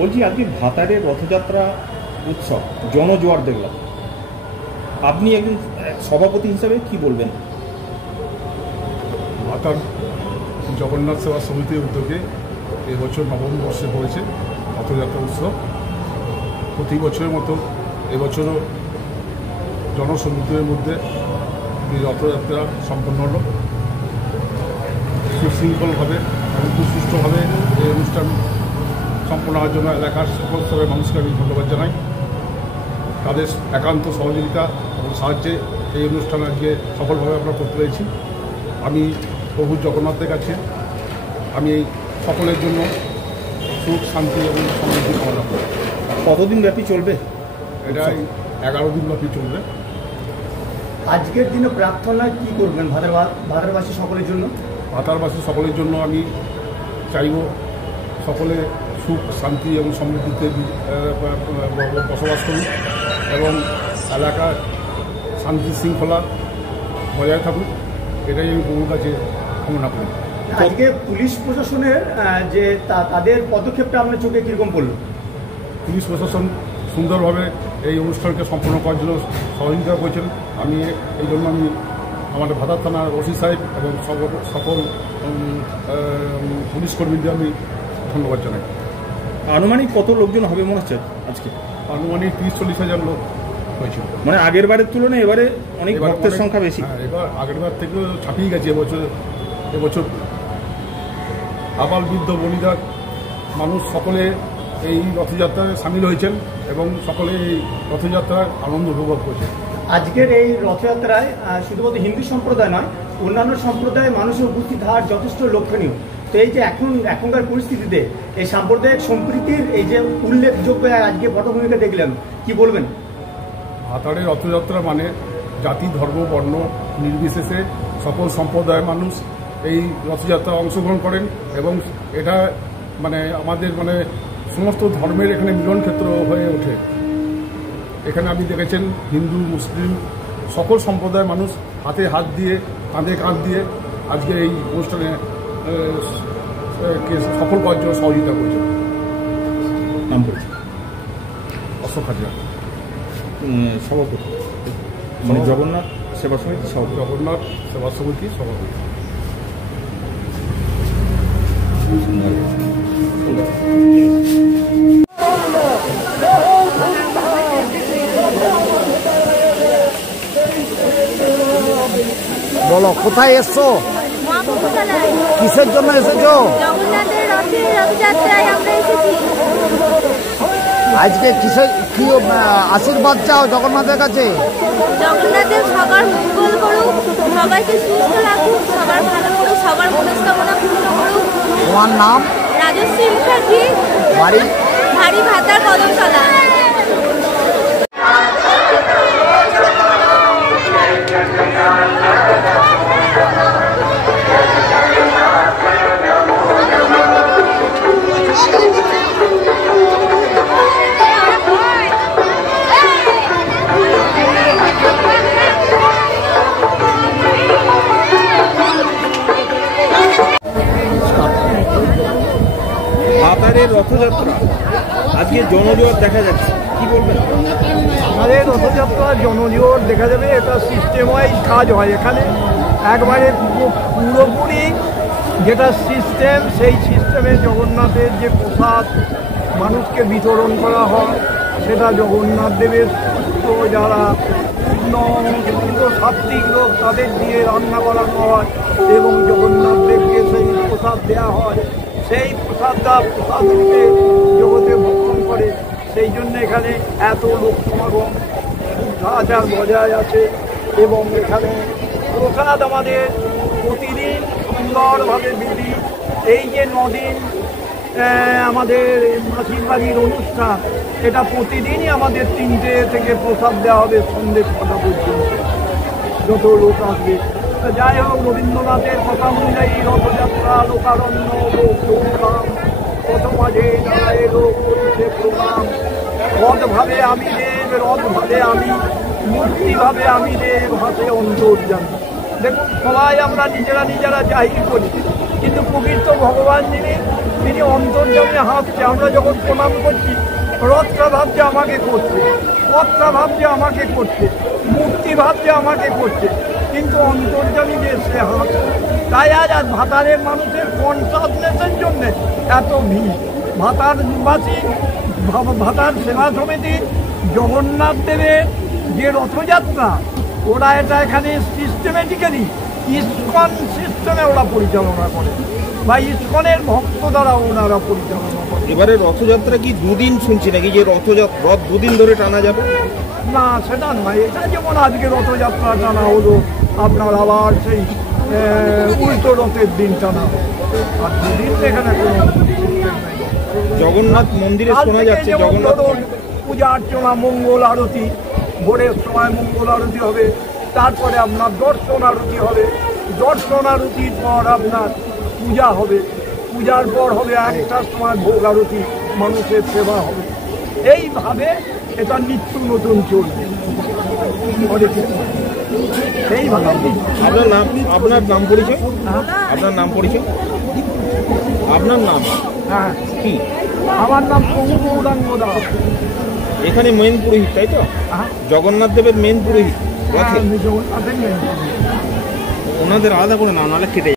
বলছি আজকে ভাতারের রথযাত্রা উৎসব জনজোয়ার দেখলাম, আপনি একজন সভাপতি হিসাবে কি বলবেন? ভাতার জগন্নাথ সেবা সমিতির উদ্যোগে এবছর নবম বর্ষে পড়েছে রথযাত্রা উৎসব। প্রতি বছরের মতো এবছরও জনসমুদ্রের মধ্যে এই রথযাত্রা সম্পন্ন হল। সুশৃঙ্খলভাবে এবং সুষ্ঠুভাবে এই অনুষ্ঠান সম্পন্ন হওয়ার জন্য এলাকার সকল স্তরের মানুষকে আমি ধন্যবাদ জানাই। তাদের একান্ত সহযোগিতা এবং সাহায্যে এই অনুষ্ঠান আজকে সফলভাবে আমরা করতে পেরেছি। আমি প্রভু জগন্নাথের কাছে আমি সকলের জন্য সুখ, শান্তি এবং সমৃদ্ধি কামনা করি। কতদিন ব্যাপী চলবে? এটাই 11 দিন ব্যাপী চলবে। আজকের দিনে প্রার্থনা কি করবেন ভাতারবাসী সকলের জন্য? ভাতারবাসী সকলের জন্য আমি চাইব সকলে সুখ, শান্তি এবং সমৃদ্ধিতে বসবাস করুন এবং এলাকার শান্তি শৃঙ্খলা বজায় থাকুক, এটাই আমি প্রভুর কাছে কামনা করি। আজকে পুলিশ প্রশাসনের যে তাদের পদক্ষেপটা আপনার চোখে কীরকম পড়ল? পুলিশ প্রশাসন সুন্দরভাবে এই অনুষ্ঠানকে সম্পন্ন করার জন্য সহযোগিতা করেছেন। আমি এই জন্য আমি আমাদের ভাতার থানার ওসি সাহেব এবং সকল পুলিশ কর্মীদের আমি ধন্যবাদ জানাই। আনুমানিক কত লোকজন হবে মনে হচ্ছে আজকে? আনুমানিক 30-40 হাজার লোক হয়েছিল। মানে আগের বারের তুলনায় এবারে অনেক ভক্তের সংখ্যা বেশি। এবার আগের বার থেকেও ছাপিয়ে গেছে এবছর আবাল বৃদ্ধ বনিতা মানুষ সকলে এই রথযাত্রায় সামিল হয়েছেন এবং সকলে এই রথযাত্রার আনন্দ উপভোগ করছেন। আজকের এই রথযাত্রায় শুধুমাত্র হিন্দু সম্প্রদায় নয়, অন্যান্য সম্প্রদায়ের মানুষের উপস্থিত হওয়ার যথেষ্ট লক্ষণীয়। তো এই যে এখনকার পরিস্থিতিতে এই সাম্প্রদায়িক সম্প্রীতির এই যে উল্লেখযোগ্য আজকে পটভূমিকা দেখলাম, কি বলবেন? ভাতারের রথযাত্রা মানে জাতি, ধর্ম, বর্ণ নির্বিশেষে সকল সম্প্রদায়ের মানুষ এই রথযাত্রা অংশগ্রহণ করেন এবং এটা মানে আমাদের মানে সমস্ত ধর্মের এখানে মিলন ক্ষেত্র হয়ে ওঠে। এখানে আপনি দেখেছেন হিন্দু মুসলিম সকল সম্প্রদায়ের মানুষ হাতে হাত দিয়ে কাঁধে কাঁধ দিয়ে আজকে এই অনুষ্ঠানে সফল করার জন্য সহযোগিতা করেছে। নাম বলছি অশোক হাজরা, সভাপতি জগন্নাথ সেবা সমিতি সভাপতি। জগন্নাথ সেবা সমিতি সভাপতি। বলো কোথায় এসছো, কিসের জন্য এসেছো? জগন্নাথের রথযাত্রায় আমরা এসেছি। আজকে কি আশীর্বাদ চাও জগন্নাথের কাছে? জগন্নাথের সবার মঙ্গল করুক, সবাইকে সুস্থ রাখুক, সবার ভালো করুক, সবার মনস্কামনা পূর্ণ করুক। তোমার নাম? রাজশ্রী মুখার্জি, বাড়ি? ভারী ভাতার কদমতলা। ভাতারের রথযাত্রা আজকে জনজোয়ার দেখা যাচ্ছে, কি বলবেন? আমাদের রথযাত্রার জনজোয়ার দেখা যাবে, এটা সিস্টেম ওয়াইজ কাজ হয় এখানে। একবারে পুরোপুরি যেটা সিস্টেম, সেই সিস্টেমে জগন্নাথের যে প্রসাদ মানুষকে বিতরণ করা হয়, সেটা জগন্নাথ দেবের যারা সাত্বিক লোক তাদের দিয়ে রান্না করানো হয় এবং জগন্নাথ দেবকে সেই প্রসাদ দেওয়া হয়। সেই প্রসাদটা প্রসাদ রূপে জগতে ভক্ষণ করে, সেই জন্য এখানে এত লোক সমাগম, আচার বজায় আছে। এবং এখানে প্রসাদ আমাদের প্রতিদিন সুন্দরভাবে বিধি। এই যে নদিন আমাদের মাসির বাড়ির অনুষ্ঠান, এটা প্রতিদিনই আমাদের 3টে থেকে প্রসাদ দেওয়া হবে সন্ধ্যে 6টা পর্যন্ত, যত লোক আসবে। যাই হোক, রবীন্দ্রনাথের কথা অনুযায়ী রথযাত্রা লোকারণ্য লোকনাম, কত মাঝে দাঁড়ায় লোক করছে প্রণাম। রথভাবে আমি দেব, রথভাবে আমি, মূর্তিভাবে আমি দেব, হাতে অন্তর্যামী। দেখুন, সবাই আমরা নিজেরা জাহির করছি, কিন্তু প্রকৃত ভগবান তিনি অন্তর্যামী হাতছে। আমরা যখন প্রণাম করছি, রথটা ভাবছে আমাকে করছে, পথটা ভাবছে আমাকে করছে, মূর্তি ভাবছে আমাকে করছে, কিন্তু অন্তর্যামী যে সে হাত। তাই আজ ভাতারের মানুষের কনসাসনেসের জন্যে এত ভিড়। ভাতারবাসী, ভাতার সেবা সমিতি, জগন্নাথ দেবের যে রথযাত্রা, ওরা এটা এখানে সিস্টেমেটিক্যালি ইস্কন সিস্টেমে ওরা পরিচালনা করে, বা ইস্কনের ভক্ত দ্বারা ওনারা পরিচালনা করে। এবারে রথযাত্রা কি দুদিন শুনছি নাকি, যে রথ 2 দিন ধরে টানা যাবে? না, সেটা নয়। এটা যেমন আজকে রথযাত্রা টানা হলো, আপনার আবার সেই উল্টো রথের দিন টানা হলো, আর 2 দিন এখানে কোনো জগন্নাথ মন্দিরে শোনা যাচ্ছে জগন্নাথ পূজা অর্চনা, মঙ্গল আরতি, ভোরের সময় মঙ্গল আরতি হবে, তারপরে আপনার দর্শন আরতি হবে, দর্শন আরতির পর আপনার পূজা হবে, পূজার পর হবে 1টার সময় ভোগ আরতি, মানুষের সেবা হবে। এইভাবে এটা নিত্য নতুন চলবে। এইভাবে আপনার নাম পরিচয়? আপনার নাম পরিচয়? আপনার নাম? হ্যাঁ, কি? আমার নাম গৌরাঙ্গ দাস। এখানে মেন পুরোহিত, তাই তো? জগন্নাথ দেবের মেন পুরোহিত রথে? জগন্নাথের মেন। ওনাদের আলাদা করে না, নাহলে কেটে